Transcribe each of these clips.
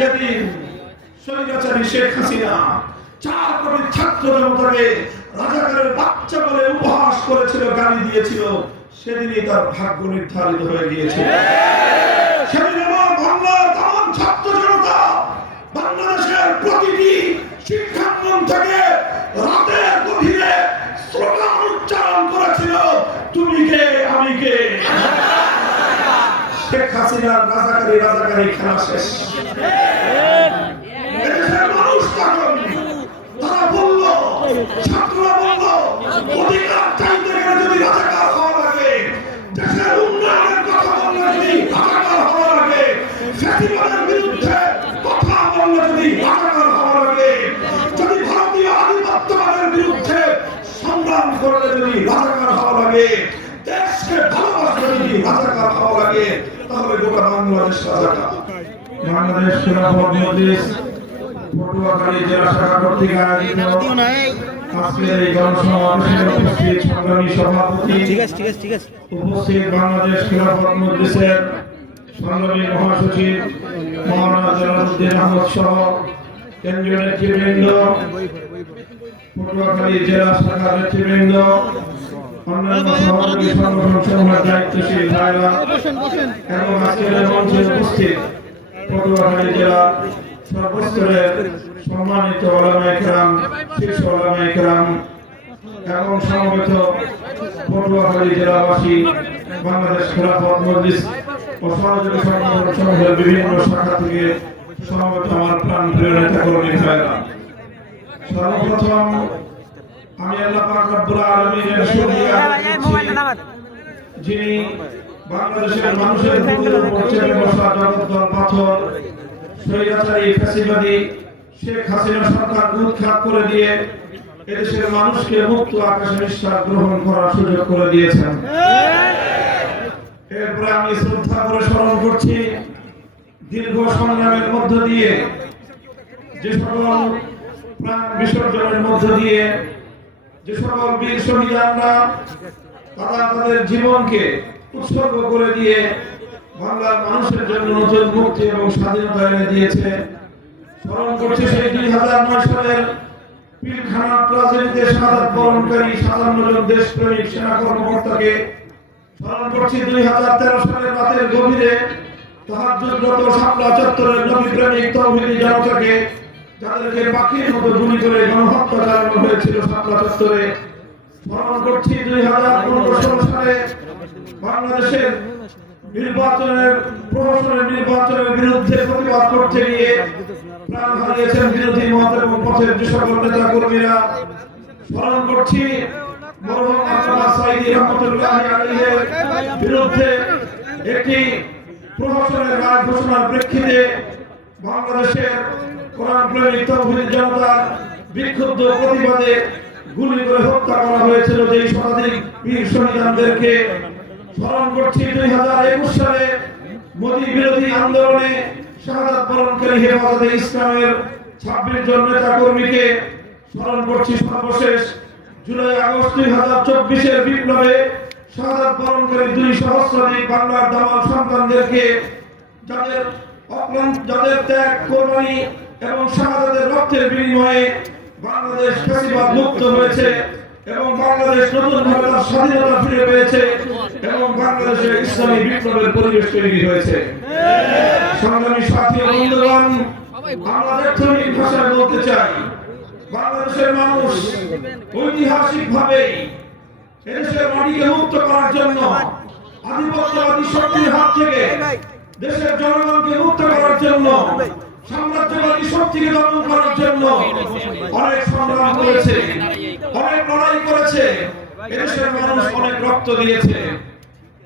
যেদিন স্বৈরাচারী শেখ হাসিনা 4 কোটি ছাত্র জনতাকে রাজাকারের বাচ্চা বলে উপহাস করেছিল, গালি দিয়েছিল, সেদিনই তার ভাগ্য নির্ধারিত হয়ে গিয়েছিল। সেদিন আমার বাংলার তমাম ছাত্র জনতা বাংলাদেশের প্রতিটি শিক্ষাঙ্গন থেকে রাতের গভীরে স্লোগান উচ্চারণ করেছিল, তুমি কে আমি কে। শেখ হাসিনার রাজাকারি খেলা শেষ। এদেশের মানুষ তখন তারা বলল, ছাত্ররা বলল, অধিকার চাইতে গেলে যদি রাজাকার হওয়া লাগে, দেশের উন্নয়নের কথা বললে যদি রাজাকার হওয়া লাগে, ফ্যাসিবাদের বিরুদ্ধে কথা বললে যদি রাজাকার হওয়া লাগে, যদি ভারতীয় আধিপত্যবাদের বিরুদ্ধে সংগ্রাম করলে যদি রাজাকার হওয়া লাগে, দেশকে ভালোবাসলে যদি রাজাকার হওয়া লাগে, তাহলে গোটা বাংলাদেশ রাজাকার। বাংলাদেশ খেলাফত মজলিস পটুয়াখালী জেলা শাখা কর্তৃক আয়োজিত আজকের এই জনসমাবেশে উপস্থিত সংগ্রামী সভাপতি, উপস্থিত বাংলাদেশ খেলাফত মজলিসের সংগ্রামী মহাসচিব মাওলানা জালালউদ্দিন আহমদ সহ কেন্দ্রীয় নেতৃবৃন্দ, পটুয়াখালী জেলা শাখার নেতৃবৃন্দ, অন্যান্য সহযোগী সংগঠন সমূহের দায়িত্বশীল ভাইরা এবং আজকের মঞ্চে উপস্থিত পটুয়াখালী জেলা সর্বস্তরের সম্মানিত ওলামায়ে কেরাম, শীর্ষ ওলামায়ে কেরাম এবং সমবেত পটুয়াখালী জেলাবাসী, বাংলাদেশ খেলাফত মজলিস ও সহযোগী সংগঠন সমূহের বিভিন্ন শাখা থেকে সমবেত আমার প্রাণপ্রিয় নেতাকর্মী ভাইরা, সর্বপ্রথম আমি আল্লাহ পাক রব্বুল আলামিনের শুকরিয়া করছি, যিনি বাংলাদেশের মানুষের বুকের উপর চেপে বসা জগদ্দল পাথর স্বৈরাচারী ফ্যাসিবাদী শেখ হাসিনা সরকার উৎখাত করে দিয়ে এদেশের মানুষকে মুক্ত আকাশে নিঃশ্বাস গ্রহণ করার সুযোগ করে দিয়েছেন। এরপরে আমি শ্রদ্ধা করে স্মরণ করছি, দীর্ঘ সংগ্রামের মধ্য দিয়ে যে সকল প্রাণ বিসর্জনের মধ্য দিয়ে যে সকল বীর শহীদরা তারা তাদের জীবনকে উৎসর্গ করে দিয়ে বাংলার মানুষের জন্য নতুন মুক্তি এবং স্বাধীনতা এনে দিয়েছে। স্মরণ করছে সেই 2009 সালের পিলখানা ট্রাজেডিতে শাহাদাত বরণকারী 57 জন দেশপ্রেমিক সেনা কর্মকর্তাকে। স্মরণ করছি 2013 সালের রাতের গভীরে তাহাজ্জুদরত শাপলা চত্বরের নবী প্রেমিক তৌহিদি জনতাকে, যাদেরকে পাখির মতো গুলি করে গণহত্যা চালানো হয়েছিল শাপলা চত্বরে। স্মরণ করছি 2015-16 সালে বাংলাদেশের প্রশাসনের নির্বাচনের বিরুদ্ধে প্রতিবাদ করতে গিয়ে প্রাণ হারিয়েছেন বিরোধী মত এবং পথের যে সকল নেতা কর্মীরা। স্মরণ করছি মরহুম আল্লামা সাঈদী রহমাতুল্লাহি আলাইহির বিরুদ্ধে একটি প্রশাসনের রায় ঘোষণার প্রেক্ষিতে বাংলাদেশের কোরআন প্রেমিক তৌহিদি জনতার বিক্ষুব্ধ প্রতিবাদে গুলি করে হত্যা করা হয়েছিল যেই শতাধিক বীর শহীদদেরকে। স্মরণ করছি 2021 সালে মোদী বিরোধী আন্দোলনে শাহাদাত বরণকারী হেফাজতে ইসলামের 26 জন নেতা কর্মীকে। স্মরণ করছি সর্বশেষ জুলাই আগস্ট 2024-এর বিপ্লবে শাহাদাত বরণকারী 2 সহস্রাধিক বাংলার দামাল সন্তানদেরকে, যাদের ত্যাগ, কোরবানি এবং শাহাদাতের রক্তের বিনিময়ে বাংলাদেশ ফ্যাসিবাদ মুক্ত হয়েছে এবং বাংলাদেশ নতুনভাবে তার স্বাধীনতা ফিরে পেয়েছে এবং বাংলাদেশে ইসলামী বিপ্লবের পরিবেশ তৈরি হয়েছে। সংগ্রামী সাথী ও বন্ধুগণ, আমরা ব্যক্তিগত ভাষায় বলতে চাই, বাংলাদেশের মানুষ ঐতিহাসিকভাবে এদেশের মাটিকে মুক্ত করার জন্য, আধিপত্যবাদী শক্তির হাত থেকে দেশের জনগণকে মুক্ত করার জন্য, সাম্রাজ্যবাদী শক্তিকে দমন করার জন্য অনেক সংগ্রাম করেছে, অনেক লড়াই করেছে, এদেশের মানুষ অনেক রক্ত দিয়েছে।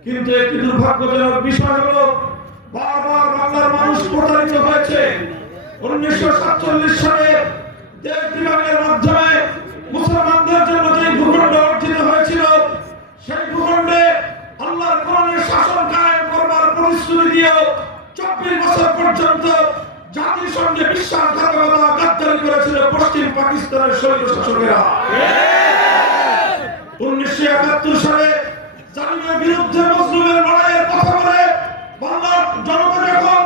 কিন্তু একটি দুর্ভাগ্যজনক বিষয় হলো বারবার বাংলার মানুষ প্রতারিত হয়েছে। 1947 সালে দেশ বিভাগের মাধ্যমে মুসলমানদের জন্য যে ভূখণ্ড অর্জিত হয়েছিল, সেই ভূখণ্ডে আল্লাহর কোরআনের শাসন কায়েম করবার প্রতিশ্রুতি দিয়েও 24 বছর পর্যন্ত জাতিসংঘে বিশ্বাসঘাতকতা গাদ্দারি করেছিল পশ্চিম পাকিস্তানের স্বৈর শাসকেরা। 1971 সালে জালিমের বিরুদ্ধে মজলুমের লড়াইয়ের কথা বলে বাংলার জনতা যখন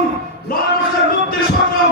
9 মাসের মুক্তির সংগ্রাম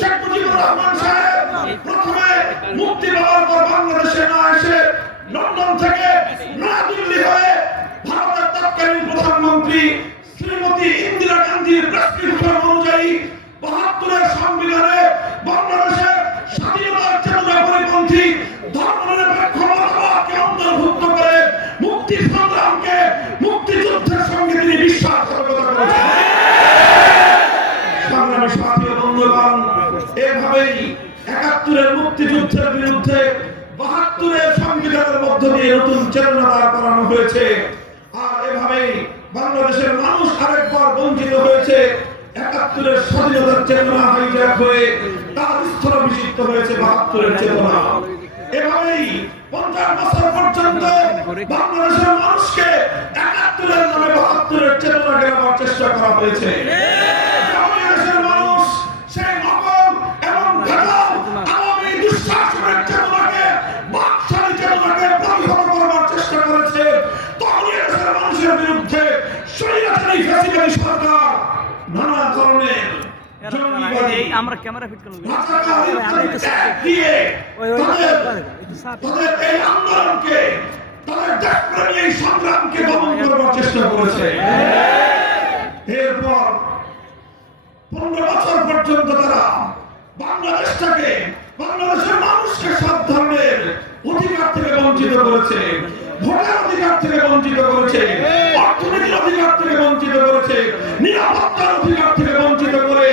শেখ মুজিবুর রহমান সাহেব প্রথমে মুক্তি পাওয়ার পর বাংলাদেশে না এসে লন্ডন থেকে নয়াদিল্লি হয়ে ভারতের তৎকালীন প্রধানমন্ত্রী শ্রীমতী ইন্দিরা গান্ধীর প্রেসক্রিপশন অনুযায়ী ৭২-এর সংবিধানে বাংলাদেশের স্বাধীনতার চেতনা পরিপন্থী ধর্মনিরপেক্ষ মতবাদকে অন্তর্ভুক্ত করে মুক্তি সংগ্রামকে মুক্তিযুদ্ধের সঙ্গে তিনি বিশ্বাসঘাতকতা করেছেন। সংগ্রামী সাথী ও বন্ধুগণ, এভাবেই ৭১-এর মুক্তিযুদ্ধের বিরুদ্ধে ৭২-এর সংবিধানের মধ্য দিয়ে নতুন চেতনা দাঁড় করানো হয়েছে। আর এভাবেই বাংলাদেশের মানুষ আরেকবার বঞ্চিত হয়েছে। ৭১-এর স্বাধীনতার চেতনা হাইজ্যাক হয়ে তার স্থলাভিষিক্ত হয়েছে ৭২-এর চেতনা। এভাবেই ৫০ বছর পর্যন্ত বাংলাদেশের মানুষকে ৭১-এর নামে ৭২-এর চেতনা গেরাবার চেষ্টা করা হয়েছে। বাংলাদেশের মানুষ সেই নকল এবং ভেজাল আওয়ামী দুঃশাসনের চেতনাকে, বাকশালী চেতনাকে প্রতিহত করবার চেষ্টা করেছে। বাংলাদেশের মানুষের বিরুদ্ধে স্বৈরাচারী ফ্যাসিবাদী সরকার নানা ধরনের জঙ্গিবাদী আমরা ক্যামেরা ফিট করব দিয়ে তাদের এই আন্দোলনকে, তাদের দেশপ্রেমী এই সংগ্রামকে দমন করবার চেষ্টা করেছে। এরপর ১৫ বছর পর্যন্ত তারা বাংলাদেশটাকে, বাংলাদেশের মানুষকে সব ধরনের অধিকার থেকে বঞ্চিত করেছে, ভোটের অধিকার থেকে বঞ্চিত করেছে, অর্থনীতির অধিকার থেকে বঞ্চিত করেছে, নিরাপত্তার অধিকার থেকে বঞ্চিত করে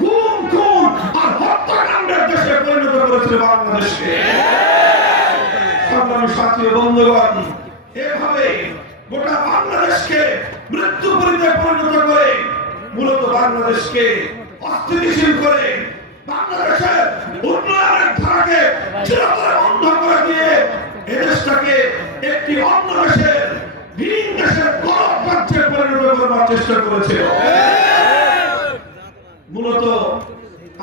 গুম, খুন আর হত্যাকাণ্ডের দেশে পরিণত করেছে বাংলাদেশকে। সংগ্রামী সাথী ও বন্ধুগণ, এভাবে গোটা বাংলাদেশকে মৃত্যুপুরীতে পরিণত করে, মূলত বাংলাদেশকে অস্থিতিশীল করে, বাংলাদেশের উন্নয়নের ধারাকে চিরতরে বন্ধ করে দিয়ে এদেশটাকে একটি অন্য দেশের, ভিন দেশের গলদ রাজ্যে পরিণত করবার চেষ্টা করেছিল। মূলত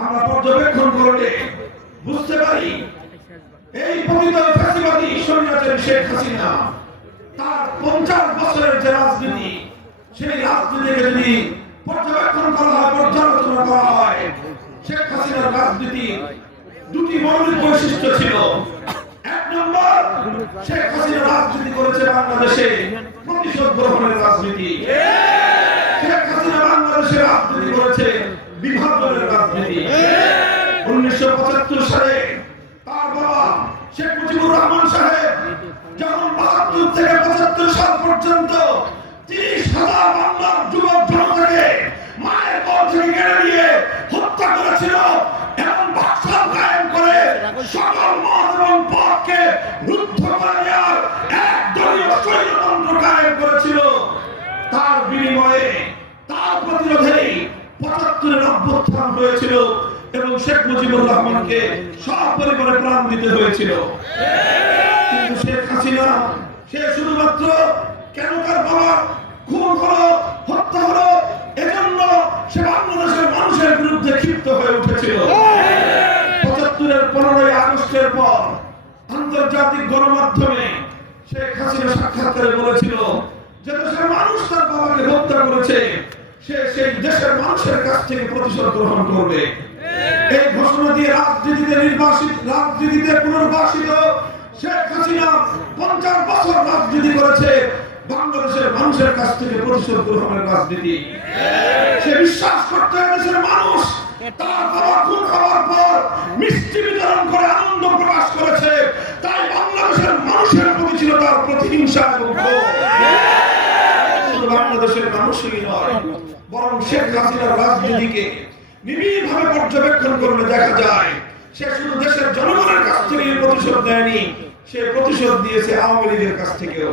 আমরা পর্যবেক্ষণ করলে বুঝতে পারি এই পতিত ফ্যাসিবাদী স্বৈরাচারী শেখ হাসিনা তার ৫০ বছরের যে রাজনীতি, সেই রাজনীতিকে যদি পর্যবেক্ষণ করা হয়, পর্যালোচনা করা হয়, শেখ হাসিনার রাজনীতি দুটি মৌলিক বৈশিষ্ট্য ছিল। ১ নম্বর, শেখ হাসিনা রাজনীতি করেছে বাংলাদেশে প্রতিশোধ গ্রহণের রাজনীতি। শেখ হাসিনা বাংলাদেশে রাজনীতি করেছে বিভাজনের রাজনীতি। ১৯৭৫ সালে তার বাবা শেখ মুজিবুর রহমান সাহেব যখন ৭২ থেকে ৭৫ সাল পর্যন্ত ৩০,০০০ বাংলার যুবক জনতাকে মায়ের কোল থেকে কেড়ে নিয়ে হত্যা করেছিল এবং বাকশাল কায়েম করে সকল মত এবং পথকে রুদ্ধ করে দেওয়ার এক দলীয় স্বৈরতন্ত্র কায়েম করেছিল, তার বিনিময়ে, তার প্রতিরোধেই ৭৫-এর অভ্যুত্থান হয়েছিল এবং শেখ মুজিবুর রহমানকে সপরিবারে প্রাণ দিতে হয়েছিল। কিন্তু শেখ হাসিনা, সে শুধুমাত্র কেন তার বাবা খুন হলো, হত্যা হলো, এজন্য সে বাংলাদেশের মানুষের বিরুদ্ধে ক্ষিপ্ত হয়ে উঠেছিল। ৭৫-এর ১৫ই আগস্টের পর আন্তর্জাতিক গণমাধ্যমে শেখ হাসিনা সাক্ষাৎকারে বলেছিল যে দেশের মানুষ তার বাবাকে হত্যা করেছে, সে সেই দেশের মানুষের কাছ থেকে প্রতিশোধ গ্রহণ করবে। এই ঘোষণা দিয়ে রাজনীতিতে পুনর্বাসিত শেখ হাসিনা ৫০ বছর রাজনীতি করেছে বাংলাদেশের মানুষের কাছ থেকে প্রতিশোধ গ্রহণের রাজনীতি। সে বিশ্বাস করতে দেশের মানুষ তার বাবা খুন হওয়ার পর মিষ্টি বিতরণ করে আনন্দ প্রকাশ করেছে, তাই বাংলাদেশের মানুষের প্রতি ছিল তার প্রতিহিংসা এবং ক্ষোভ। শুধু বাংলাদেশের মানুষই নয়, বরং শেখ হাসিনার রাজনীতিকে নিবিড়ভাবে পর্যবেক্ষণ করলে দেখা যায় সে শুধু দেশের জনগণের কাছ থেকে প্রতিশোধ দেয়নি, সে প্রতিশোধ দিয়েছে আওয়ামী লীগের কাছ থেকেও।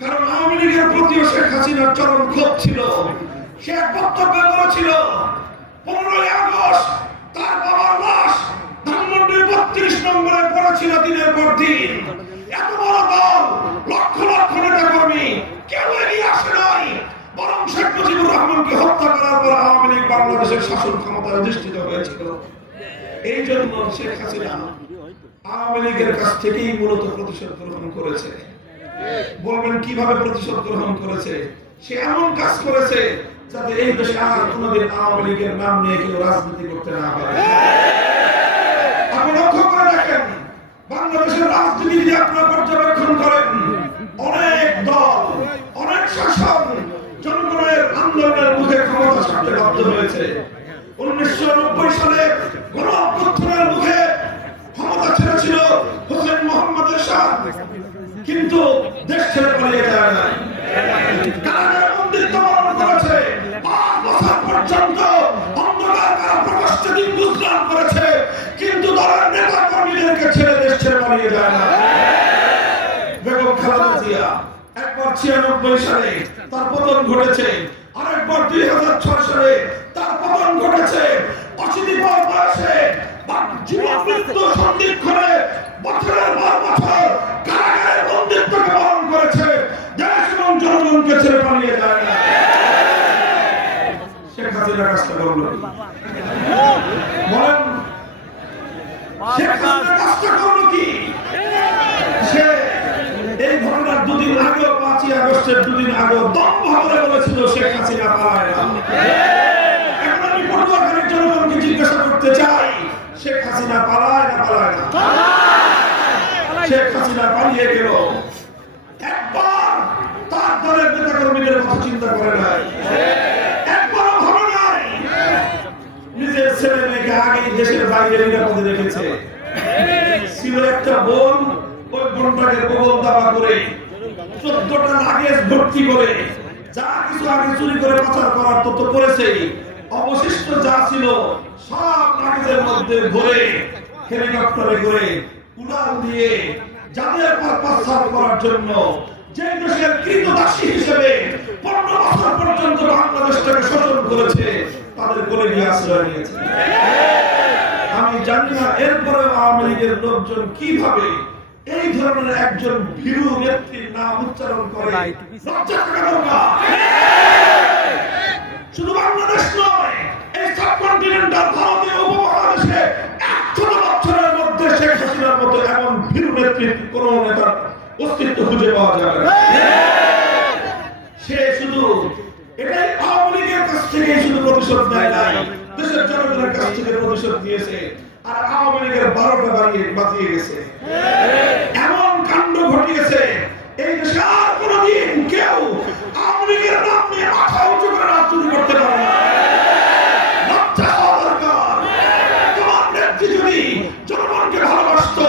কারণ আওয়ামী লীগের প্রতিও শেখ হাসিনার চরম ক্ষোভ ছিল। সে এক বক্তব্যে বলেছিল ১৫ই আগস্ট তার বাবার লাশ ধানমন্ডির ৩২ নম্বরে পড়েছিল দিনের পর দিন। এত বড় দল, লক্ষ লক্ষ নেতা কর্মী, কেউ এগিয়ে আসে নাই, বরং শেখ মুজিবুর রহমানকে হত্যা করার পর আওয়ামী লীগ বাংলাদেশের শাসন ক্ষমতায় অধিষ্ঠিত হয়েছিল। এই জন্য শেখ হাসিনা আওয়ামী লীগের কাছ থেকেই মূলত প্রতিশোধ গ্রহণ করেছে। বলবেন কিভাবে প্রতিশোধ গ্রহণ করেছে? সে এমন কাজ করেছে যাতে এই দেশে আর কোনোদিন আওয়ামী লীগের নাম নিয়ে কেউ রাজনীতি করতে না পারে। আপনি লক্ষ্য করে দেখেন, বাংলাদেশের রাজনীতি যদি আপনারা পর্যবেক্ষণ করেন, অনেক দল, অনেক শাসন জনগণের আন্দোলনের মুখে ক্ষমতা ছাড়তে বাধ্য হয়েছে। 1990 সালে গণ-অভ্যুত্থানের মুখে ক্ষমতা ছেড়েছিল হোসেন মোহাম্মদ এরশাদ, কিন্তু দেশ ছেড়ে পালিয়ে যায় না। কারাগারে বন্দিত্ব বরণ করেছে, 5 বছর পর্যন্ত অন্ধকার কারাপ্রকোষ্ঠে দিন গুজরান করেছে, কিন্তু দলের নেতা কর্মীদেরকে ছেড়ে দেশ ছেড়ে পালিয়ে যায় না। বেগম খালেদা জিয়া একবার 96 সালে তার পতন ঘটেছে, আরেকবার 2006 সালে তার পতন ঘটেছে। অশীতিপর বয়সে জীবনমৃত্যু সন্ধিক্ষণে বছরের পর বছর কারাগারে বন্দিত্বকে বরণ করেছে, দেশ এবং জনগণকে ছেড়ে পালিয়ে যায় না। শেখ হাসিনা কাজটা করলো কি? বলেন, শেখ হাসিনা কাজটা করলো কি? সে এই ঘটনার দুদিন আগে, 5ই আগস্টের দুদিন আগে দম্ভ করে বলেছিল শেখ হাসিনা পালায় না। এখন আমি পটুয়াখালীর জনগণকে জিজ্ঞাসা করতে চাই, শেখ হাসিনা পালায় না পালায় না? শেখ হাসিনা পালিয়ে গেল, একবার তার দলের নেতা কর্মীদের কথা চিন্তা করে নাই, একবারও ভালো নাই। নিজের ছেলে মেয়েকে আগেই দেশের বাইরে নিরাপদে রেখেছে। ছিল একটা বোন, ওই বোনটাকে বগল দাবা করে 14টা লাগেজ ভর্তি করে যা কিছু আগে চুরি করে পাচার করার তো করেছেই, অবশিষ্ট যা ছিল সব লাগেজের মধ্যে ভরে হেলিকপ্টারে করে উড়াল দিয়ে যাদের পাচার করার জন্য যে দেশের কৃতদাসী হিসেবে 15 বছর পর্যন্ত বাংলাদেশটাকে শোষণ করেছে, তাদের কোলে নিয়ে আশ্রয় নিয়েছে। আমি জানি না এরপরে আওয়ামী লীগের লোকজন কিভাবে এই ধরনের একজন ভীরু নেত্রীর নাম উচ্চারণ করে। লজ্জা থাকা দরকার। শুধু বাংলাদেশ নয়, এই সাবকন্টিনেন্টাল ভারতীয় উপমহাদেশে 100 বছরের মধ্যে শেখ হাসিনার মতো এমন ভীরু নেত্রীর কোন নেতার অস্তিত্ব খুঁজে পাওয়া যাবে না। সে শুধু এটাই আওয়ামী লীগের কাছ থেকে শুধু প্রতিশোধ নেয় নাই, দেশের জনগণের কাছ থেকে প্রতিশোধ নিয়েছে, আর আওয়ামী লীগের 12টা বাজিয়ে গেছে। এমন কাণ্ড ঘটিয়েছে, এই দেশে আর কোনদিন কেউ আওয়ামী লীগের নাম নিয়ে মাথা উঁচু করে রাজনীতি করতে পারে না। লজ্জা হওয়া দরকার। তোমার নেত্রী যদি জনগণকে ভালোবাসতো,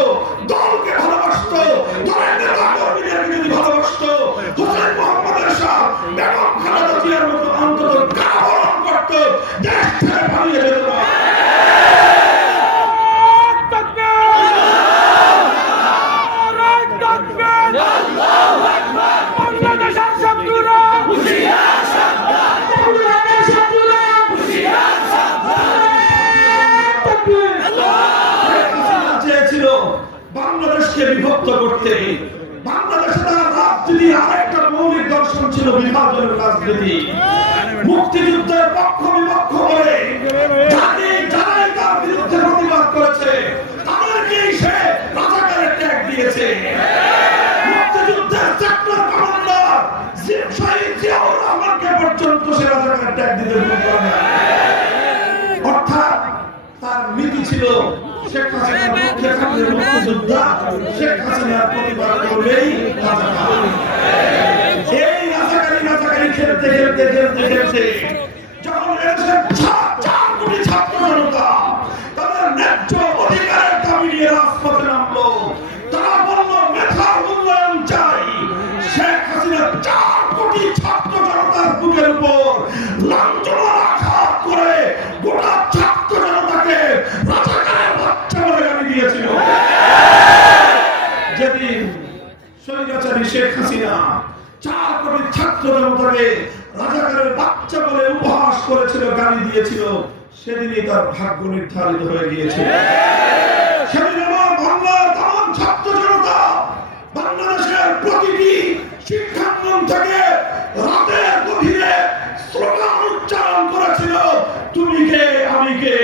দলকে ভালোবাসতো, দলের নেতা কর্মীদেরকে যদি ভালোবাসতো, হোসেন মোহাম্মদ এরশাদ, বেগম খালেদা জিয়ার মতো অন্তত কারাবরণ করতো, দেশ ছেড়ে পালিয়ে যেত না। বাংলাদেশকে বিভক্ত করতে, বাংলাদেশে তার রাজনীতি আরেকটা মৌলিক দর্শন ছিল বিভাজনের রাজনীতি। মুক্তিযুদ্ধের পক্ষ বিপক্ষ বলে যারাই তার বিরুদ্ধে প্রতিবাদ করেছে, তাদেরকেই সে রাজাকারের ট্যাগ দিয়েছে। মুক্তিযুদ্ধের সেক্টর কমান্ডার শহীদ জিয়াউর রহমানকে পর্যন্ত সে রাজাকারের ট্যাগ দিতে পারে না। অর্থাৎ তার নীতি ছিল শেখ হাসিনার পক্ষে থাকলে মুক্তিযোদ্ধা, শেখ হাসিনার প্রতিবাদ করলেই রাজাকার। এই রাজাকারি খেলতে খেলতে খেলতে খেলতে যখন এদেশের 4 কোটি ছাত্র জনতা তাদের ন্যায্য অধিকারের দাবি নিয়ে রাজপথে নামলো, তারা বলল মেধার মূল্যায়ন চাই। শেখ হাসিনা 4 কোটি ছাত্র জনতার বুকের উপর লাঞ্ছনার আঘাত করে গোটা ছাত্র জনতাকে রাজাকারের বাচ্চা বলে গালি দিয়েছিল। যেদিন স্বৈরাচারী শেখ হাসিনা 4 কোটি ছাত্র জনতাকে রাজাকারের বাচ্চা বলে উপহাস করেছিল, গালি দিয়েছিল, সেদিনই তার ভাগ্য নির্ধারিত হয়ে গিয়েছিল। সেদিন আমার বাংলার তমাম ছাত্র জনতা বাংলাদেশের প্রতিটি শিক্ষাঙ্গন থেকে রাতের গভীরে স্লোগান উচ্চারণ করেছিল, তুমি কে আমি কে।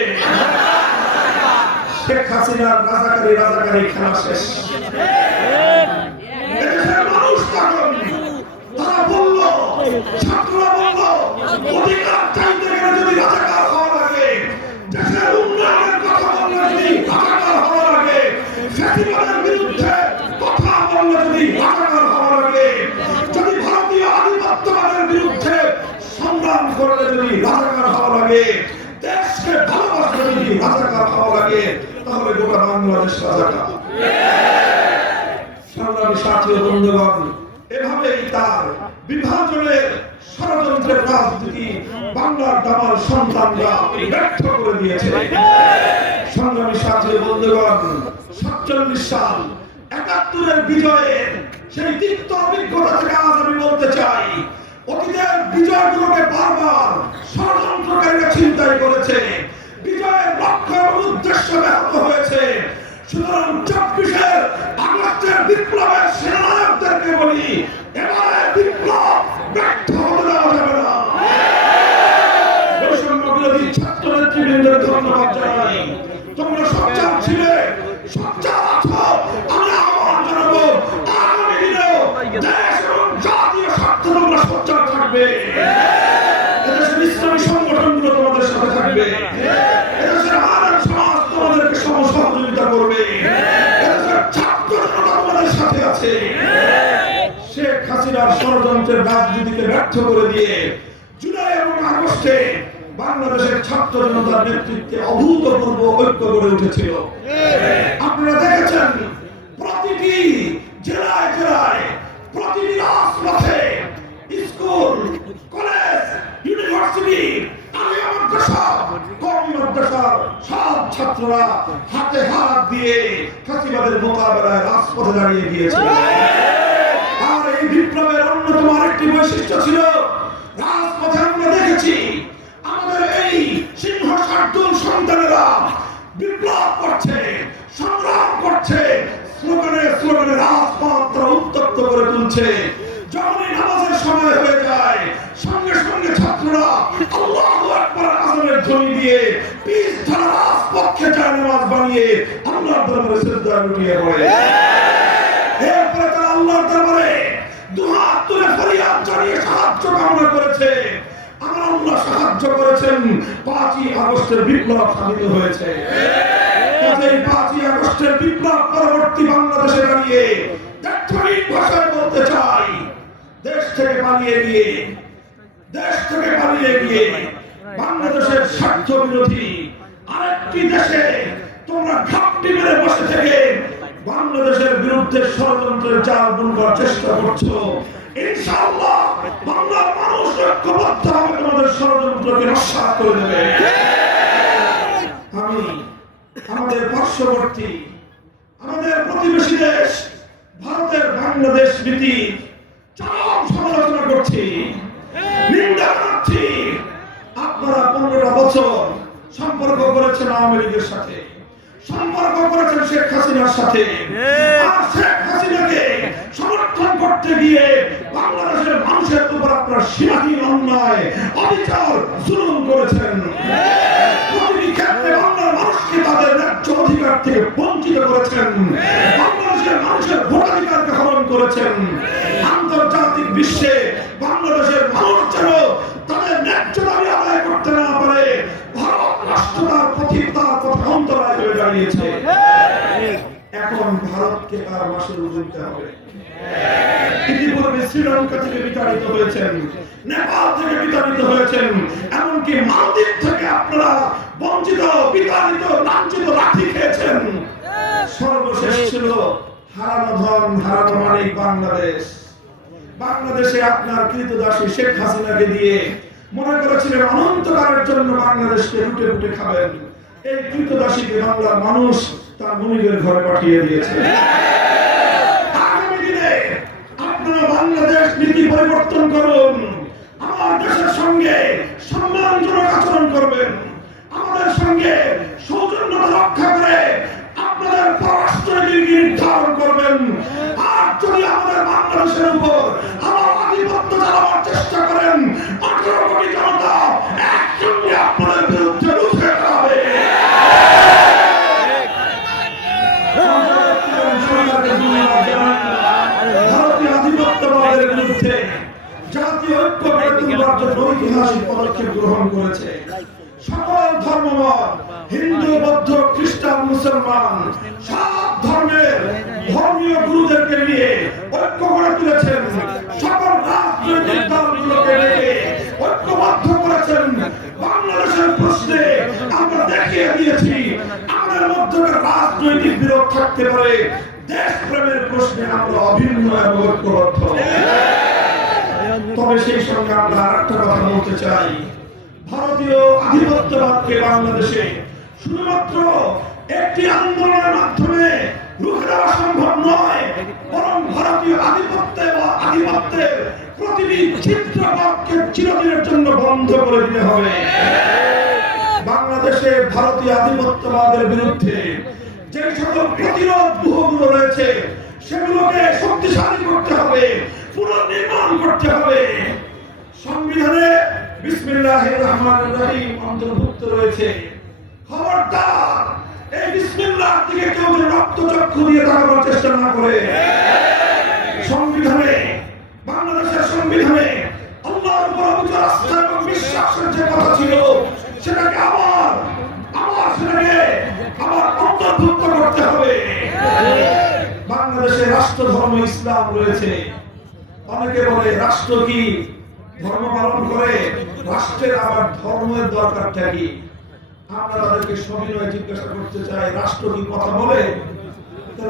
শেখ হাসিনার রাজাকারি খেলা শেষ। এদেশের মানুষ তখন তারা বলল, ছাত্ররা বলল, অধিকার রাজাকার হওয়া লাগে, দেশের উন্নয়নের কথা বললে যদি রাজাকার হওয়া লাগে, ফ্যাসিবাদের বিরুদ্ধে কথা বললে যদি রাজাকার হওয়া লাগে, যদি ভারতীয় আধিপত্যবাদের বিরুদ্ধে সংগ্রাম করলে যদি রাজাকার হওয়া লাগে, দেশকে ভালোবাসলে যদি রাজাকার হওয়া লাগে, তাহলে গোটা বাংলাদেশ রাজাকার। সংগ্রামী সাথী ও বন্ধুগণ, এভাবেই তার বিভাজনের ষড়যন্ত্রের রাজনীতি বাংলার দামাল সন্তানরা ব্যর্থ করে দিয়েছে। সংগ্রামী সাথী ও বন্ধুগণ, 47 সাল 71-এর বিজয়ের সেই তিক্ত অভিজ্ঞতা থেকে আজ আমি বলতে চাই, অতীতের বিজয়গুলোকে বারবার ষড়যন্ত্রকারীরা ছিনতাই করেছে, বিজয়ের লক্ষ্য এবং উদ্দেশ্য ব্যাহত হয়েছে। সুতরাং 24 আগস্টের বিপ্লবের সেনানায়কদেরকে বলি, এবারে বিপ্লব ব্যর্থ হতে দেওয়া যাবে না। বৈষম্য বিরোধী ছাত্র নেতৃবৃন্দের ধন্যবাদ জানাই। তোমরা সোচ্চার ছিলে, সোচ্চার আছো। আমি আহ্বান জানাবো, আগামী দিনেও দেশ এবং জাতীয় স্বার্থ তোমরা সোচ্চার থাকবে। এদেশের ইসলামী সংগঠনগুলো তোমাদের সাথে থাকবে, এদেশের আলেম সমাজ তোমাদেরকে সহযোগিতা করবে, এদেশের ছাত্র জনতা তোমাদের সাথে আছে। শেখ হাসিনার ষড়যন্ত্রের রাজনীতিকে ব্যর্থ করে দিয়ে জুলাই এবং আগস্টে বাংলাদেশের ছাত্র জনতার নেতৃত্বে অভূতপূর্ব ঐক্য গড়ে উঠেছিল। আপনারা দেখেছেন প্রতিটি জেলায় জেলায়, প্রতিটি রাজপথে, স্কুল, কলেজ, ইউনিভার্সিটি, আলিয়া মাদ্রাসা, কওমি মাদ্রাসার সব ছাত্ররা হাতে হাত দিয়ে ফ্যাসিবাদের মোকাবেলায় রাজপথে দাঁড়িয়ে গিয়েছিল। আর এই বিপ্লবের অন্যতম আরেকটি বৈশিষ্ট্য ছিল, রাজপথে আমরা দেখেছি আমাদের এই সিংহ শার্দুল সন্তানেরা বিপ্লব করছে, সংগ্রাম করছে, স্লোগানে স্লোগানে রাজপথ উত্তপ্ত করে তুলছে। যখনই নামাজের সময় হয়ে যায়, সঙ্গে সঙ্গে ছাত্ররা আল্লাহু আকবার আযানের ধ্বনি দিয়ে পিছ ধরা রাজপথে যায় নামাজ বানিয়ে আল্লাহর দরবারে সিজদায় লুটিয়ে পড়ে। এরপরে তারা আল্লাহর দরবারে দুহাত তুলে ফরিয়াদ জানিয়ে সাহায্য কামনা করেছে। আমার আল্লাহ সাহায্য করেছেন, 5ই আগস্টের বিপ্লব সাধিত হয়েছে। 5ই আগস্টের বিপ্লব পরবর্তী বাংলাদেশে দাঁড়িয়ে তাৎক্ষণিক ভাষায় বলতে চাই, দেশ থেকে পালিয়ে গিয়ে বাংলাদেশের স্বার্থ বিরোধী আরেকটি দেশে তোমরা ঘাপটি মেরে বসে থেকে বাংলাদেশের বিরুদ্ধে ষড়যন্ত্রের জাল বুনবার চেষ্টা করছো। ইনশাআল্লাহ বাংলার মানুষ ঐক্যবদ্ধভাবে তোমাদের ষড়যন্ত্রকে নস্যাৎ করে দেবে। আমি আমাদের পার্শ্ববর্তী, আমাদের প্রতিবেশী দেশ ভারতের বাংলাদেশ নীতি চরম সমালোচনা করছি, নিন্দা করছি। আপনারা 15টা বছর সম্পর্ক করেছেন আওয়ামী লীগের সাথে, সম্পর্ক করেছেন শেখ হাসিনার সাথে, আর শেখ হাসিনাকে সমর্থন করতে গিয়ে বাংলাদেশের মানুষের উপর আপনারা সীমাহীন অন্যায়, অবিচার, জুলুম করেছেন। প্রতিটি ক্ষেত্রে বাংলার মানুষকে তাদের ন্যায্য অধিকার থেকে বঞ্চিত করেছেন, বাংলাদেশের মানুষের ভোটাধিকারকে হরণ করেছেন। আন্তর্জাতিক বিশ্বে বাংলাদেশের মানুষ যেন তাদের ন্যায্য দাবি আদায় করতে না পারে, ভারত রাষ্ট্র তার পথে অন্তরায় হয়ে দাঁড়িয়েছে। এখন ভারতকে তার মাসের দিতে হবে। ইতিপূর্বে শ্রীলঙ্কা থেকে বিতাড়িত হয়েছেন, নেপাল থেকে বিতাড়িত হয়েছেন, এমনকি মালদ্বীপ থেকে আপনারা বঞ্চিত, বিতাড়িত, লাঞ্ছিত, লাঠি খেয়েছেন। সর্বশেষ ছিল হারানো ধন, হারানো মানিক বাংলাদেশ। বাংলাদেশে আপনার কৃতদাসী শেখ হাসিনাকে দিয়ে মনে করেছিলেন অনন্তকালের জন্য বাংলাদেশকে লুটে লুটে খাবেন। এই কৃতদাসীকে বাংলার মানুষ তার মনিবের ঘরে পাঠিয়ে দিয়েছে। আগামী দিনে আপনারা বাংলাদেশ নীতি পরিবর্তন করুন, আমার দেশের সঙ্গে সম্মানজনক আচরণ করবেন, আমাদের সঙ্গে সৌজন্যতা রক্ষা করে আপনাদের পররাষ্ট্রনীতি নির্ধারণ করবেন। আর যদি আমাদের বাংলাদেশের উপর আমার আধিপত্য চালাবার চেষ্টা করেন, 18 কোটি জনতা একসঙ্গে আপনাদের বিরুদ্ধে রুখে দাঁড়াবে। ভারতীয় আধিপত্যবাদের বিরুদ্ধে জাতীয় ঐক্য গড়ে তোলার জন্য ঐতিহাসিক পদক্ষেপ গ্রহণ করেছে। ধর্মমত, হিন্দু, বৌদ্ধ, খ্রিস্টান, মুসলমান সব ধর্মের ধর্মীয় গুরুদেরকে নিয়ে ঐক্য গড়ে তুলেছেন। সকল রাজনৈতিক দলগুলোকে নিয়ে ঐক্যবদ্ধ করেছেন। বাংলাদেশের প্রশ্নে আমরা দেখিয়ে দিয়েছি আমাদের মধ্যে রাজনৈতিক বিরোধ থাকতে পারে, দেশপ্রেমের প্রশ্নে আমরা অভিন্ন এবং ঐক্যবদ্ধ। তবে সেই সঙ্গে আমরা আরেকটা কথা বলতে চাই, ভারতীয় আধিপত্যবাদকে বাংলাদেশে শুধুমাত্র একটি আন্দোলনের মাধ্যমে রুখে দেওয়া সম্ভব নয়, বরং ভারতীয় আধিপত্যের প্রতিটি চিত্রপটকে চিরদিনের জন্য বন্ধ করে দিতে হবে। বাংলাদেশে ভারতীয় আধিপত্যবাদের বিরুদ্ধে যে সকল প্রতিরোধ ব্যূহগুলো রয়েছে সেগুলোকে শক্তিশালী করতে হবে, পুনর্নির্মাণ করতে হবে। সংবিধানে বিসমিল্লাহির রহমানির রহিম অন্তর্ভুক্ত রয়েছে। খবরদার এই বিসমিল্লাহর দিকে কেউ যেন রক্তচক্ষু দিয়ে তাকানোর চেষ্টা না করে। সংবিধানে, বাংলাদেশের সংবিধানে আল্লাহর উপর অবিচল আস্থা এবং বিশ্বাসের যে কথা ছিল সেটাকে আবার অন্তর্ভুক্ত করতে হবে। বাংলাদেশে রাষ্ট্র ধর্ম ইসলাম রয়েছে। অনেকে বলে রাষ্ট্র কি ধর্ম পালন করে, রাষ্ট্রের আবার ধর্মের দরকারটা কি? আমরা তাদেরকে সবিনয়ে জিজ্ঞাসা করতে চাই, রাষ্ট্র কি কথা বলে?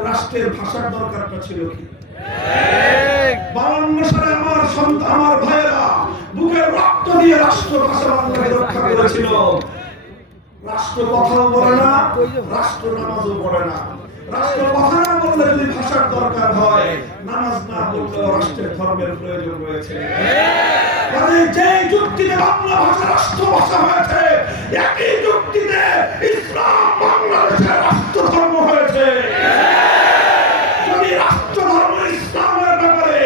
রাষ্ট্রের ভাষার দরকারটা ছিল কি? 52 সালে আমার ভাইয়েরা বুকের রক্ত দিয়ে রাষ্ট্র ভাষা বাংলাকে রক্ষা করেছিল। রাষ্ট্র কথাও বলে না, রাষ্ট্র নামাজও পড়ে না। রাষ্ট্র কথা না বললে যদি ভাষার দরকার হয়, নামাজ না পড়লেও রাষ্ট্রের ধর্মের প্রয়োজন রয়েছে। যে যুক্তিতে বাংলা ভাষা রাষ্ট্র ভাষা হয়েছে, একই যুক্তিতে ইসলাম বাংলাদেশের রাষ্ট্র ধর্ম হয়েছে। যদি রাষ্ট্র ধর্ম ইসলামের ব্যাপারে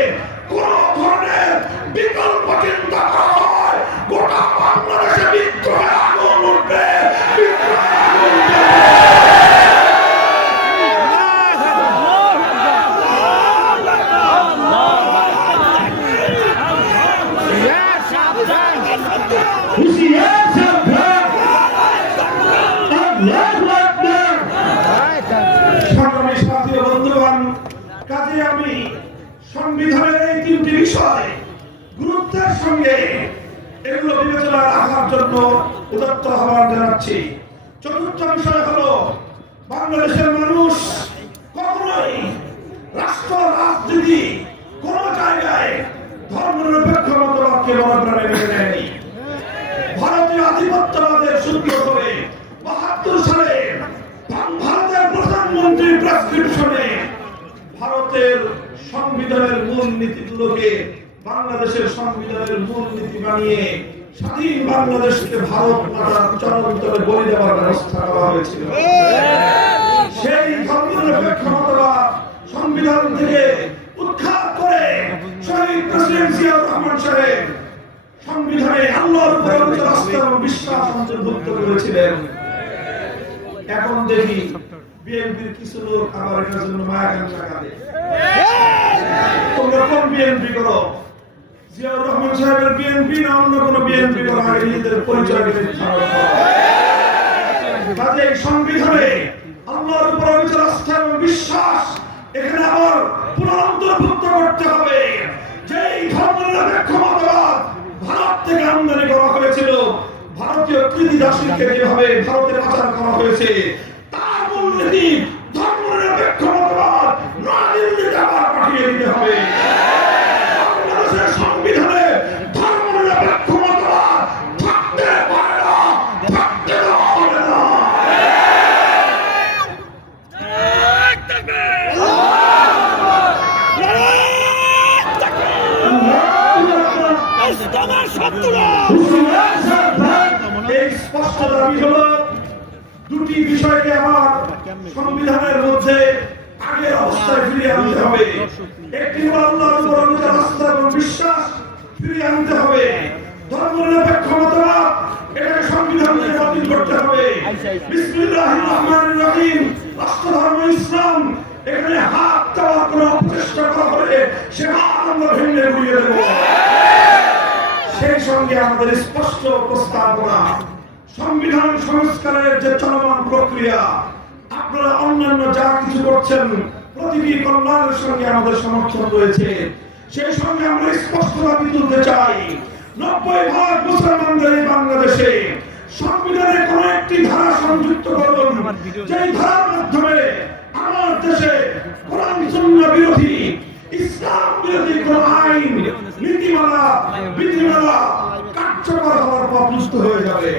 কোন ধরনের বিকল্প চিন্তা করা হয়, গোটা বাংলাদেশে বিদ্রোহের আগুন উঠবে। কাজে আমি সংবিধানের এই তিনটি বিষয় গুরুত্বের সঙ্গে এগুলো বিবেচনায় রাখার জন্য উদাত্ত আহ্বান জানাচ্ছি। চতুর্থ বিষয় হলো, বাংলাদেশের মানুষ কখনোই রাষ্ট্র রাজনীতি কোন জায়গায় ধর্মনিরপেক্ষ মতবাদকে মনোপ্রাণে মেনে নেয়নি। ভারতীয় আধিপত্যবাদের সূত্র ধরে 72 সালে ভারতের প্রধানমন্ত্রীর প্রেসক্রিপশনে ভারতের সংবিধানের মূল নীতিগুলোকে বাংলাদেশের সংবিধানের মূল নীতি বানিয়ে স্বাধীন বাংলাদেশকে ভারত মাতার চরণতলে বলি দেওয়ার ব্যবস্থা করা হয়েছিল। সেই ধর্মনিরপেক্ষ মতবাদ সংবিধান থেকে উৎখাত করে শহীদ প্রেসিডেন্ট জিয়াউর রহমান সাহেব সংবিধানে আল্লাহর উপর অবিচল আস্থা এবং বিশ্বাস অন্তর্ভুক্ত করেছিলেন। এখন দেখি বিএনপির কিছু লোক আবার এটার জন্য মায়া কান্না কাঁদে। তোমরা কোন বিএনপি করো? জিয়াউর রহমান সাহেবের বিএনপি না অন্য কোন বিএনপি করো? আগে নিজেদের পরিচয় দিতে কাজে সংবিধানে আল্লাহর উপর অবিচল আস্থা এবং বিশ্বাস এখানে আবার পুনরন্তর্ভুক্ত করতে হবে। যেই ধর্মনিরপেক্ষ মতবাদ ভারত থেকে আমদানি করা হয়েছিল, ভারতীয় কৃতি দাসীকে যেভাবে ভারতে পাচার করা হয়েছে, তার মূলনীতি ধর্মনিরপেক্ষ মতবাদ নয়াদিল্লিতে আবার পাঠিয়ে দিতে হবে। বাংলাদেশের সংবিধানে ধর্মনিরপেক্ষ মতবাদ থাকতে পারে না, থাকতে হবে না। এই স্পষ্ট দাবি হলো, দুটি বিষয়কে আমার সংবিধানের মধ্যে আগের অবস্থায় ফিরিয়ে আনতে হবে। একটি হলো আল্লাহর উপর অবিচল আস্থা এবং বিশ্বাস ফিরিয়ে আনতে হবে। ধর্মনিরপেক্ষ মতবাদ এটাকে সংবিধান থেকে বাতিল করতে হবে। বিসমিল্লাহির রহমানির রহিম, রাষ্ট্র ধর্ম ইসলাম, এখানে হাত দেওয়ার কোনো অপচেষ্টা করা হলে সে হাত আমরা ভেঙে গুড়িয়ে দেব। সেই সঙ্গে আমাদের স্পষ্ট প্রস্তাবনা, সংবিধান সংস্কারের যে চলমান প্রক্রিয়া, আপনারা অন্যান্য যা কিছু করছেন প্রতিটি কল্যাণের সঙ্গে আমাদের সমর্থন রয়েছে। সেই সঙ্গে আমরা স্পষ্ট দাবি তুলতে চাই, 90% মুসলমানদের এই বাংলাদেশে সংবিধানে কোন একটি ধারা সংযুক্ত করুন, যেই ধারার মাধ্যমে আমার দেশে কোরআন সুন্নাহ বিরোধী, ইসলাম বিরোধী কোন আইন, নীতিমালা, বিধিমালা কার্যকর হওয়ার পর প্রস্তুত হয়ে যাবে।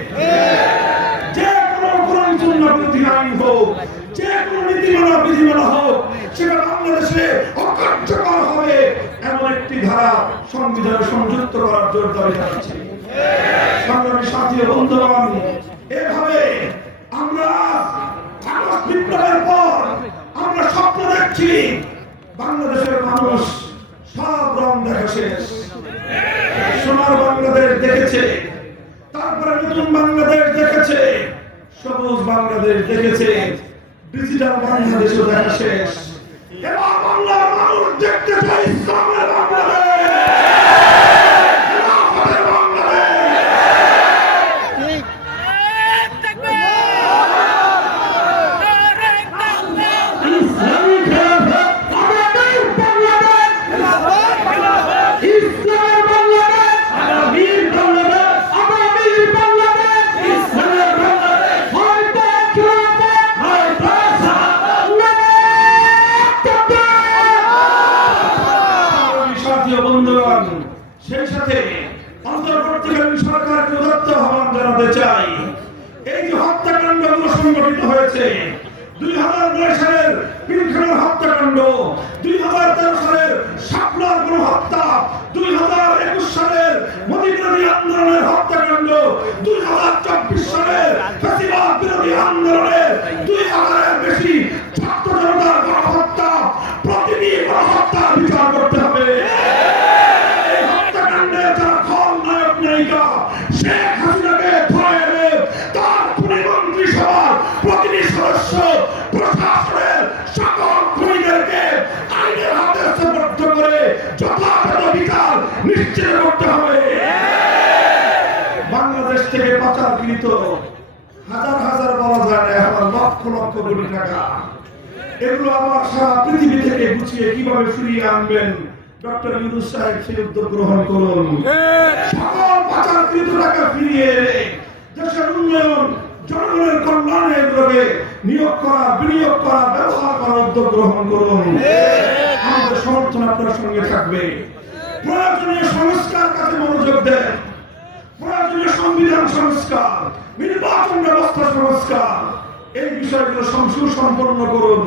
যে কোনো কোরআন সুন্নাহ বিরোধী আইন হোক, যে কোনো নীতিমালা, বিধিমালা হোক, সেটা বাংলাদেশে অকার্যকর হবে এমন একটি ধারা সংবিধানে সংযুক্ত করার জোর দাবি জানাচ্ছি। সংগ্রামী সাথী ও বন্ধুগণ, এভাবে আমরা আগস্ট বিপ্লবের পর আমরা স্বপ্ন দেখছি বাংলাদেশের মানুষ সব রং দেখা শেষ। সোনার বাংলাদেশ দেখেছে, তারপরে নতুন বাংলাদেশ দেখেছে, সবুজ বাংলাদেশ দেখেছে, ডিজিটাল বাংলাদেশও দেখা শেষ। এবার বাংলার মানুষ দেখতে চায় ইসলামের বাংলাদেশ, খেলাফতের বাংলাদেশ। ইসলামী খেলাফত আমাদের বাংলাদেশ, ইসলামের বাংলাদেশ, আগামীর বাংলাদেশ, আগামীর বাংলাদেশ, ইসলামের বাংলাদেশ। হয়তো খেলাফত, হয়তো সাথী ও বন্ধুগণ, সেই সাথে অন্তর্বর্তীকালীন সরকারকে উদাত্ত আহ্বান জানাতে চাই। এই যে হত্যাকাণ্ডগুলো সংঘটিত হয়েছে, 2009 সালের পিলখানার হত্যাকাণ্ড, 2013 সালের শাপলার গণহত্যা, 2021 সালের মোদী বিরোধী আন্দোলনের হত্যাকাণ্ড, 2024 সালের ফ্যাসিবাদ বিরোধী আন্দোলনের 2000-এর বেশি ছাত্র জনতার গণহত্যা, প্রতিটি গণহত্যার বিচার করতে হবে। এই হত্যাকাণ্ডে যারা খলনায়ক নায়িকা, শেখ হাসিনাকে ধরে এনে তার খুনি মন্ত্রিসভার প্রতিটি সদস্য, প্রশাসনের সকল খুনিদেরকে আইনের হাতে সোপর্দ করে যথাযথ বিচার নিশ্চিত করতে হবে। বাংলাদেশ থেকে পাচারকৃত হাজার হাজার বলা যায় না, এখন লক্ষ লক্ষ কোটি টাকা, এগুলো আবার সারা পৃথিবী থেকে গুছিয়ে কিভাবে ফিরিয়ে আনবেন, ডক্টর ইউনূস সাহেব সেই উদ্যোগ গ্রহণ করুন। সকল পাচারকৃত টাকা ফিরিয়ে এনে দেশের উন্নয়ন, জনগণের কল্যাণে এগুলোকে নিয়োগ করা, বিনিয়োগ করা, ব্যবহার করার উদ্যোগ গ্রহণ করুন। আমাদের সমর্থন আপনার সঙ্গে থাকবে। প্রয়োজনীয় সংস্কার কাজে মনোযোগ দেন, প্রয়োজনীয় সংবিধান সংস্কার, নির্বাচন ব্যবস্থা সংস্কার, এই বিষয়গুলো সুসম্পন্ন করুন।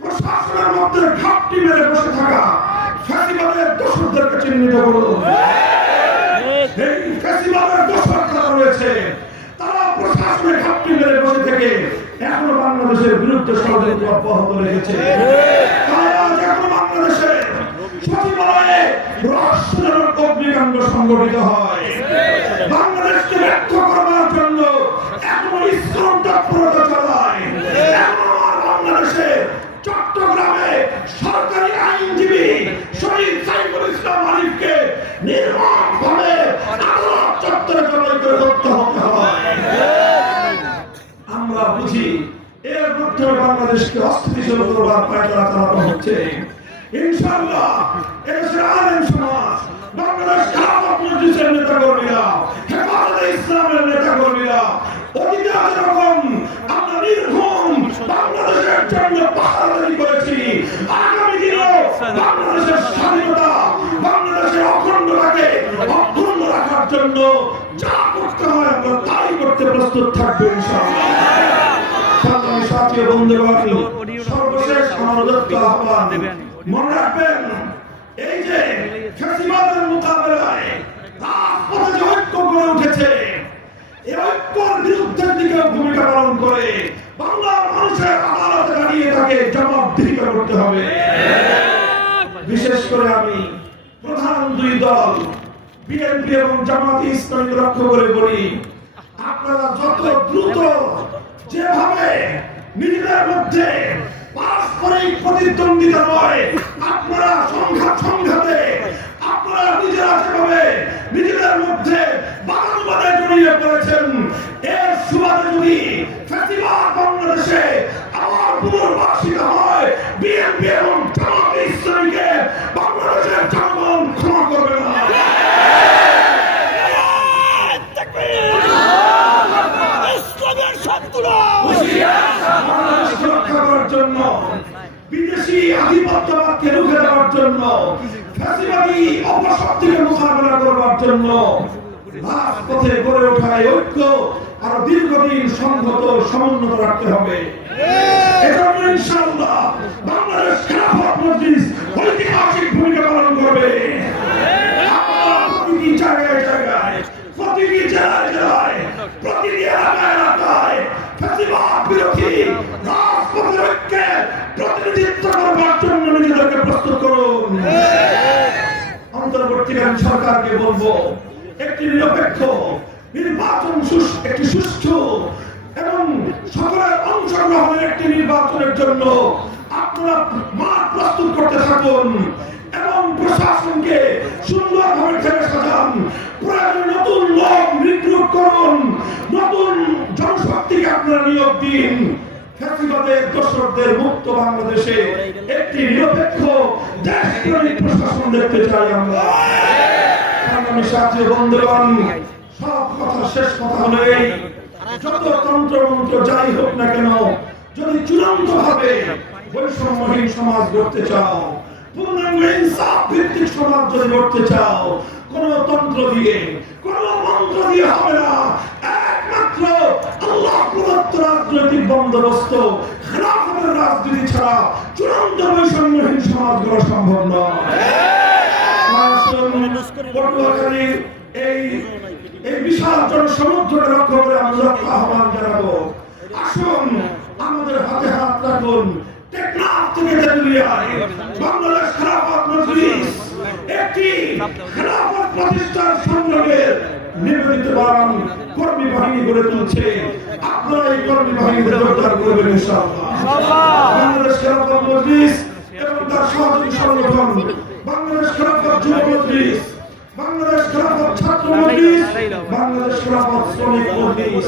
প্রশাসনের মধ্যে ঘাপটি মেরে বসে থাকা ফ্যাসিবাদের দোষরদেরকে চিহ্নিত করুন। এই ফ্যাসিবাদের দোষর যারা রয়েছে, তারা প্রশাসনে ঘাপটি মেরে বসে থেকে এখনো বাংলাদেশের বিরুদ্ধে ষড়যন্ত্র অব্যাহত রেখেছে। আজ এখনো বাংলাদেশে সচিবালয়ে রহস্যজনক অগ্নিকাণ্ড সংঘটিত হয়। বাংলাদেশকে ব্যর্থ করবার জন্য এখনো ইসলাম তৎপরতা চালায়। বাংলাদেশে চট্টগ্রামে সরকারি আইনজীবী শহীদ সাইফুল ইসলাম আলিফকে নির্মমভাবে আদালত চত্বরে জবাই করে হত্যা হয়। আমরা বুঝি এর মাধ্যমে বাংলাদেশকে অস্থিতিশীল করবার পায়তারা চালানো হচ্ছে। ইনশাআল্লাহ এদেশের আলেম সমাজ, বাংলাদেশ খেলাফত মজলিসের নেতাকর্মীরা, হেফাজতে ইসলামের নেতাকর্মীরা অতীতে যেরকম আমরা নির্ঘুম বাংলাদেশের জন্য পাহারাদারি করেছি, আগামী দিনেও বাংলাদেশের স্বাধীনতা, বাংলাদেশের অখণ্ডতাকে অক্ষুণ্ণ রাখার জন্য যা করতে হয় আমরা তাই করতে প্রস্তুত থাকবো ইনশাআল্লাহ। সংগ্রামী সাথী ও বন্ধুগণ, সর্বশেষ আমার উদাত্ত আহ্বান, মনে রাখবেন এই যে ফ্যাসিবাদের মোকাবেলায় রাজপথে যে ঐক্য গড়ে উঠেছে, এই ঐক্যের বিরুদ্ধে দিকে ভূমিকা পালন করে বাংলার মানুষের আদালতে দাঁড়িয়ে তাকে জবাবদিহিতা করতে হবে। বিশেষ করে আমি প্রধান দুই দল বিএনপি এবং জামায়াতে ইসলামীকে লক্ষ্য করে বলি, আপনারা যত দ্রুত যেভাবে নিজেদের মধ্যে পারস্পরিক প্রতিদ্বন্দ্বিতা নয়, আপনারা সংঘাতে আপনারা নিজেরা যেভাবে নিজেদের মধ্যে বাদানুবাদে জড়িয়ে পড়েছেন, এর সুবাদে যদি ফ্যাসিবাদ বাংলাদেশে আবার পুনর্বাসিত হয়, বিএনপি এবং জামাত ইসলামীকে বাংলাদেশের জনগণ ক্ষমা করবে না। সুরক্ষা করার জন্য, বিদেশি আধিপত্যবাদকে রুখে দেওয়ার জন্য, ফ্যাসিবাদী অপশক্তিকে মোকাবেলা করবার জন্য রাজপথে গড়ে ওঠা ঐক্য আর দীর্ঘদিন সংহত সমন্বয় রাখতে হবে। এজন্য ইনশাআল্লাহ বাংলাদেশ খেলাফত মজলিস ঐতিহাসিক ভূমিকা পালন করবে। আমরা প্রতিটি জায়গায় জায়গায়, প্রতিটি জেলায় জেলায়, প্রতিটি এলাকায় এলাকায় ফ্যাসিবাদ বিরোধী রাজপথের ঐক্যে প্রতিনিধিত্ব করবার জন্য নিজেদেরকে প্রস্তুত করুন। অন্তর্বর্তীকালীন সরকারকে বলবো, একটি নিরপেক্ষ নির্বাচন, একটি সুষ্ঠু এবং সকলের অংশগ্রহণের একটি নির্বাচনের জন্য আপনারা মাঠ প্রস্তুত করতে থাকুন এবং প্রশাসনকে সুন্দরভাবে ঢেলে সাজান। প্রয়োজনে নতুন লোক রিক্রুট করুন, নতুন জনশক্তিকে আপনারা নিয়োগ দিন। ফ্যাসিবাদের দোসরদের মুক্ত বাংলাদেশে একটি নিরপেক্ষ দেশপ্রেমিক প্রশাসন দেখতে চাই আমরা। সংগ্রামী সাথী বন্ধুগণ, সব কথা শেষ কথা হলো এই, যত তন্ত্র মন্ত্র যাই হোক না কেন, যদি চূড়ান্ত ভাবে বৈষম্যহীন সমাজ গড়তে চাও, পূর্ণাঙ্গ ইনসাফ ভিত্তিক সমাজ যদি গড়তে চাও, কোন তন্ত্র দিয়ে, কোন মন্ত্র দিয়ে হবে না। একমাত্র আল্লাহ প্রদত্ত রাজনৈতিক বন্দোবস্ত, খেলাফতের রাজনীতি ছাড়া চূড়ান্ত বৈষম্যহীন সমাজ গড়া সম্ভব নয়। পটুয়াখালীর এই বিশাল জনসমুদ্রকে লক্ষ্য করে আমরা আহ্বান জানাবো, আসুন আমাদের হাতে হাত রাখুন। টেকনাফ থেকে তেতুলিয়ায় বাংলাদেশ খেলাফত মজলিস একটি খেলাফত প্রতিষ্ঠার সংগ্রামের নিবেদিত বান কর্মী বাহিনী গড়ে তুলছে। আপনারা এই কর্মী বাহিনীতে যোগদান করবেন ইনশাআল্লাহ। বাংলাদেশ খেলাফত মজলিস এবং তার সহযোগী সংগঠন বাংলাদেশ খেলাফত যুব মজলিস, বাংলাদেশ খেলাফত ছাত্র মজলিস, বাংলাদেশ খেলাফত শ্রমিক মজলিস,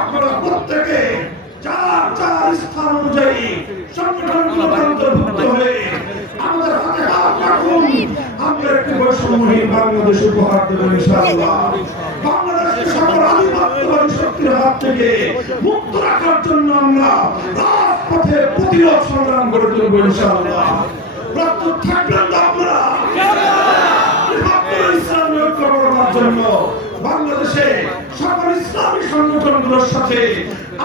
আপনারা প্রত্যেকে চার চার স্থান অনুযায়ী সংগঠনগুলো অন্তর্ভুক্ত হয়ে আমাদের হাতে হাত রাখুন। আমরা একটি বৈষম্যহীন বাংলাদেশ উপহার দেব ইনশাআল্লাহ। বাংলাদেশকে সকল আধিপত্যবাদী শক্তির হাত থেকে মুক্ত রাখার জন্য আমরা রাজপথে প্রতিরোধ সংগ্রাম করে তুলব ইনশাআল্লাহ। প্রস্তুত থাকবেন তো আপনারা? ইসলামী ঐক্য করবার জন্য বাংলাদেশে সকল ইসলামী সংগঠনগুলোর সাথে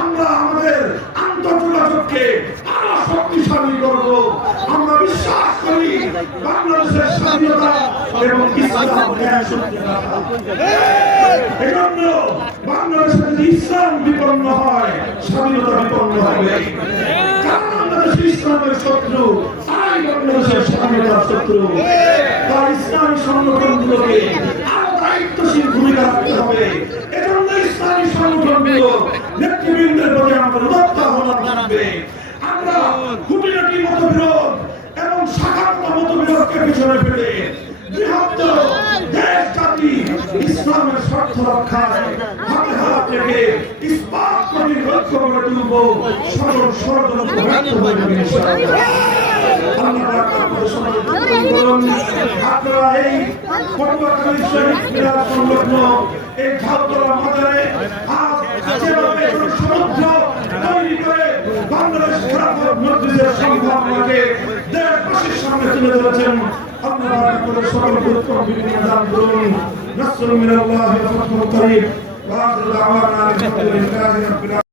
আমরা আমাদের আন্তঃযোগাযোগকে আরো শক্তিশালী করব। আমরা বিশ্বাস করি বাংলাদেশের স্বাধীনতা এবং ইসলাম এজন্য বাংলাদেশে যদি ইসলাম বিপন্ন হয়, স্বাধীনতা বিপন্ন হবে। বাংলাদেশ ইসলামের শত্রু, তাই বাংলাদেশের স্বাধীনতার শত্রু। তাই ইসলামী সংগঠনগুলোকে আরো দায়িত্বশীল ভূমিকা রাখতে হবে। এজন্য ইসলামী সংগঠনগুলো নেতৃবৃন্দের প্রতি আমাদের উদাত্ত আহ্বান থাকবে। আমরা খুঁটিনাটি মতবিরোধ এবং শাখাগত মতবিরোধকে পিছনে ফেলে বৃহত্তর দেশ জাতি ইসলামের স্বার্থ রক্ষায় হাতে হাত রেখে ইস্পাত করে লক্ষ্য করে তুলব। সকল ষড়যন্ত্র ব্যর্থ হয়ে যাবে ইনশাআল্লাহ। আপনারা এই পটুয়াখালী শহীদ মিনার সংলগ্ন এই ঝাউতলা মাজারে যেভাবে সমুদ্র তৈরি করে বাংলাদেশ খেলাফত মজলিসের সংগ্রামকে দেশবাসীর সামনে তুলে ধরেছেন, আপনারা আপনাদের সকলকে উত্তম বিনিময় দান করুন। নাসরুম মিনাল্লাহি ওয়া ফাতহুন করিম। ওয়া আখিরু দাওয়ানা আলহামদুলিল্লাহি রাব্বিল আলামিন।